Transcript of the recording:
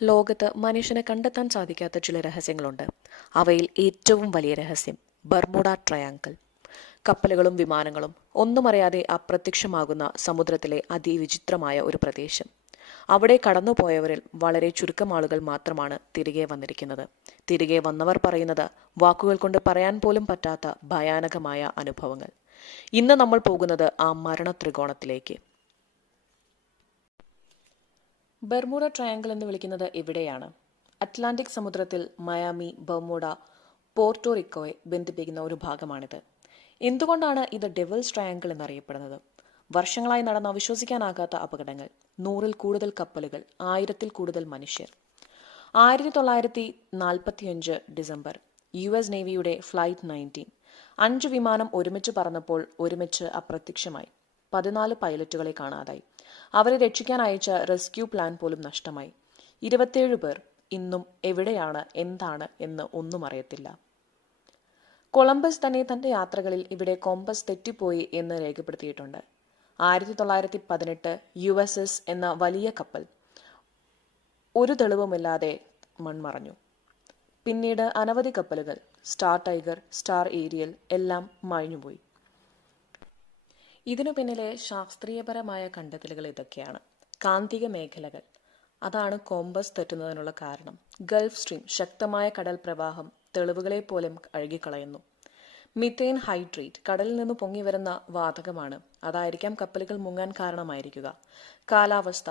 ലോകത്ത് മനുഷ്യന് കണ്ടെത്താൻ സാധിക്കാത്ത ചില രഹസ്യങ്ങളുണ്ട്. അവയിൽ ഏറ്റവും വലിയ രഹസ്യം ബർമുഡ ട്രയാങ്കിൾ. കപ്പലുകളും വിമാനങ്ങളും ഒന്നും അറിയാതെ അപ്രത്യക്ഷമാകുന്ന സമുദ്രത്തിലെ അതിവിചിത്രമായ ഒരു പ്രദേശം. അവിടെ കടന്നുപോയവരിൽ വളരെ ചുരുക്കം ആളുകൾ മാത്രമാണ് തിരികെ വന്നിരിക്കുന്നത്. തിരികെ വന്നവർ പറയുന്നത് വാക്കുകൾ കൊണ്ട് പറയാൻ പോലും പറ്റാത്ത ഭയാനകമായ അനുഭവങ്ങൾ. ഇന്ന് നമ്മൾ പോകുന്നത് ആ മരണ ത്രികോണത്തിലേക്ക്. ബർമുഡ ട്രയാങ്കിൾ എന്ന് വിളിക്കുന്നത് എവിടെയാണ്? അറ്റ്ലാന്റിക് സമുദ്രത്തിൽ മയാമി, ബർമുഡ, പോർട്ടോറിക്കോയെ ബന്ധിപ്പിക്കുന്ന ഒരു ഭാഗമാണിത്. എന്തുകൊണ്ടാണ് ഇത് ഡെവിൾസ് ട്രയാങ്കിൾ എന്നറിയപ്പെടുന്നത്? വർഷങ്ങളായി നടന്ന വിശ്വസിക്കാനാകാത്ത അപകടങ്ങൾ, 100-ൽ കൂടുതൽ കപ്പലുകൾ, 1000-ൽ കൂടുതൽ മനുഷ്യർ. 1945 ഡിസംബർ, US നേവിയുടെ ഫ്ലൈറ്റ് 19 5 വിമാനം ഒരുമിച്ച് പറന്നപ്പോൾ ഒരുമിച്ച് അപ്രത്യക്ഷമായി. 14 പൈലറ്റുകളെ കാണാതായി. അവരെ രക്ഷിക്കാൻ അയച്ച റെസ്ക്യൂ പ്ലാൻ പോലും നഷ്ടമായി. 27 പേർ ഇന്നും എവിടെയാണ്, എന്താണ് എന്ന് ഒന്നും അറിയത്തില്ല. കൊളംബസ് തന്നെ തന്റെ യാത്രകളിൽ ഇവിടെ കോമ്പസ് തെറ്റിപ്പോയി എന്ന് രേഖപ്പെടുത്തിയിട്ടുണ്ട്. 1918 USS എന്ന വലിയ കപ്പൽ ഒരു തെളിവുമില്ലാതെ മൺമറഞ്ഞു. പിന്നീട് അനവധി കപ്പലുകൾ, സ്റ്റാർ ടൈഗർ, സ്റ്റാർ ഏരിയൽ എല്ലാം മാഞ്ഞുപോയി. ഇതിനു പിന്നിലെ ശാസ്ത്രീയപരമായ കണ്ടെത്തലുകൾ ഇതൊക്കെയാണ്. കാന്തിക മേഖലകൾ, അതാണ് കോമ്പസ് തെറ്റുന്നതിനുള്ള കാരണം. ഗൾഫ് സ്ട്രീം, ശക്തമായ കടൽ പ്രവാഹം തെളിവുകളെ പോലും അഴുകിക്കളയുന്നു. മിഥേൻ ഹൈഡ്രേറ്റ്, കടലിൽ നിന്ന് പൊങ്ങി വരുന്ന വാതകമാണ്. അതായിരിക്കാം കപ്പലുകൾ മുങ്ങാൻ കാരണമായിരിക്കുക. കാലാവസ്ഥ